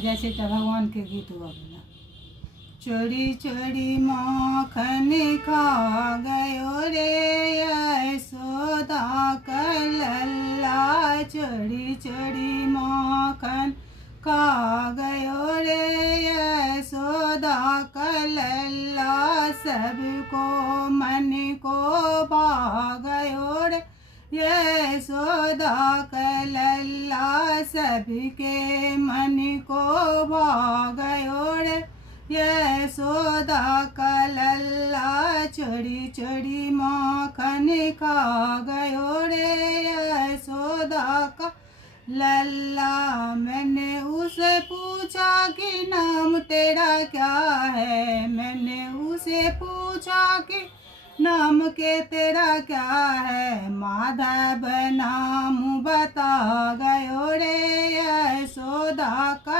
अजय सीता भगवान के गीत हुआ बोला। चोरी चोरी माखन खा गयो रे यशोदा का लल्ला, चोरी चोरी माखन खा गयो रे यशोदा का लल्ला, सबको मन को भा गयो रे यशोदा का लल्ला, सबके मन को भा गयो रे यशोदा का लल्ला, चोरी चोरी माखन खा गयो रे यशोदा का लल्ला। मैंने उसे पूछा कि नाम तेरा क्या है, मैंने उसे पूछा कि नाम के तेरा क्या है, माधव नाम बता गयो रे यशोदा का